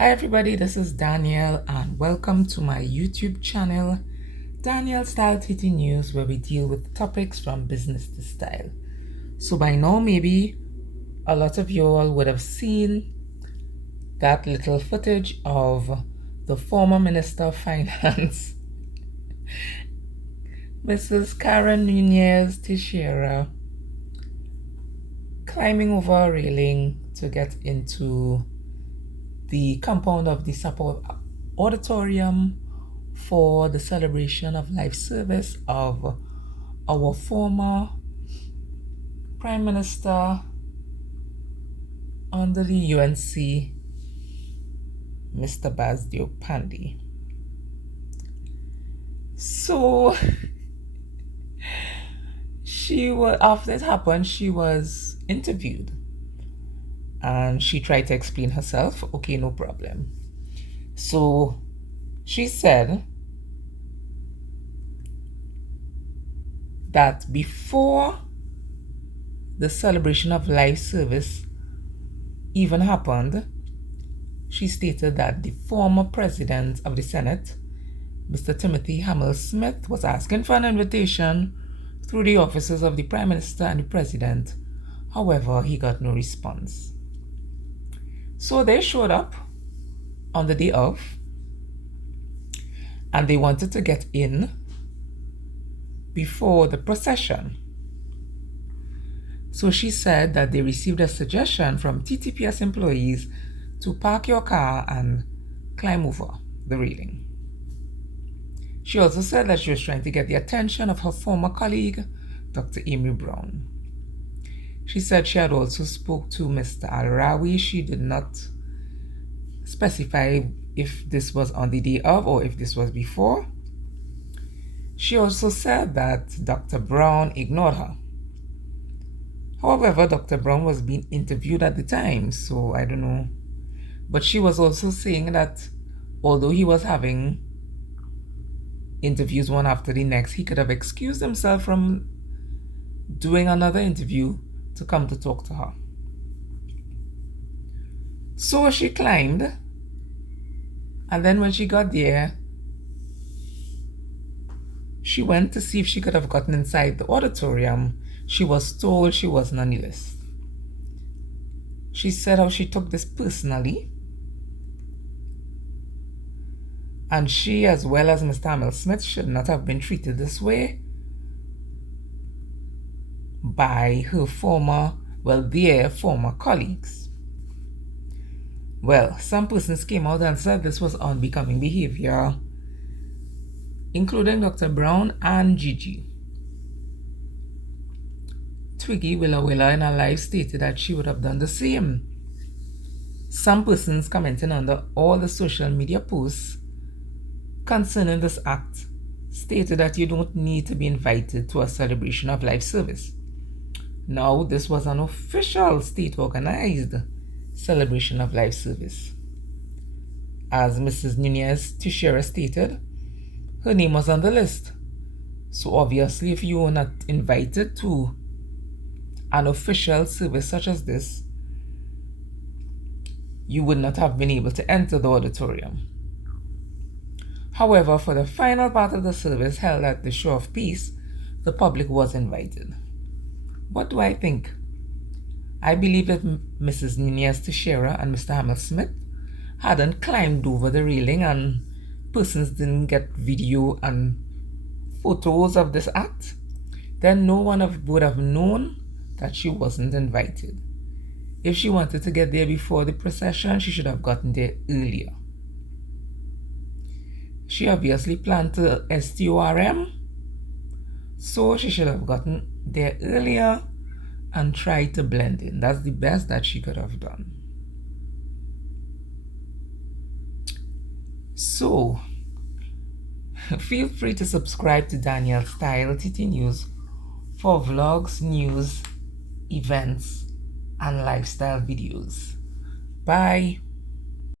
Hi everybody, this is Danielle and welcome to my YouTube channel, Danielle Style TT News, where we deal with topics from business to style. So by now maybe a lot of you all would have seen that little footage of the former Minister of Finance, Mrs. Karen Nunez-Tesheira, climbing over a railing to get into the compound of the support auditorium for the celebration of life service of our former Prime Minister under the UNC, Mr. Basdio Pandy. So after it happened, she was interviewed and she tried to explain herself. Okay, no problem. So she said that before the celebration of life service even happened, she stated that the former president of the Senate, Mr. Timothy Smith, was asking for an invitation through the offices of the Prime Minister and the President. However, he got no response. So they showed up on the day of and they wanted to get in before the procession. So she said that they received a suggestion from TTPS employees to park your car and climb over the railing. She also said that she was trying to get the attention of her former colleague, Dr. Amy Brown. She said she had also spoke to Mr. Al-Rawi. She did not specify if this was on the day of or if this was before. She also said that Dr. Brown ignored her. However, Dr. Brown was being interviewed at the time, so I don't know. But she was also saying that although he was having interviews one after the next, he could have excused himself from doing another interview to come to talk to her. So she climbed, and then when she got there, she went to see if she could have gotten inside the auditorium. She was told she wasn't on the list. She said how she took this personally, and she, as well as Mr. Smith, should not have been treated this way by her their former colleagues. Well, some persons came out and said this was unbecoming behavior, including Dr. Brown and Gigi. Twiggy Willa Willa in her life stated that she would have done the same. Some persons commenting under all the social media posts concerning this act stated that you don't need to be invited to a celebration of life service. Now, this was an official state-organized celebration of life service. As Mrs. Nunez-Tesheira stated, her name was on the list. So obviously, if you were not invited to an official service such as this, you would not have been able to enter the auditorium. However, for the final part of the service held at the Show of Peace, the public was invited. What do I think? I believe that Mrs. Nunez-Tesheira and Mr. Smith hadn't climbed over the railing and persons didn't get video and photos of this act, then no one would have known that she wasn't invited. If she wanted to get there before the procession, she should have gotten there earlier. She obviously planned to STORM, so she should have gotten there earlier and tried to blend in. That's the best that she could have done. So, feel free to subscribe to Danielle Style TT News for vlogs, news, events, and lifestyle videos. Bye.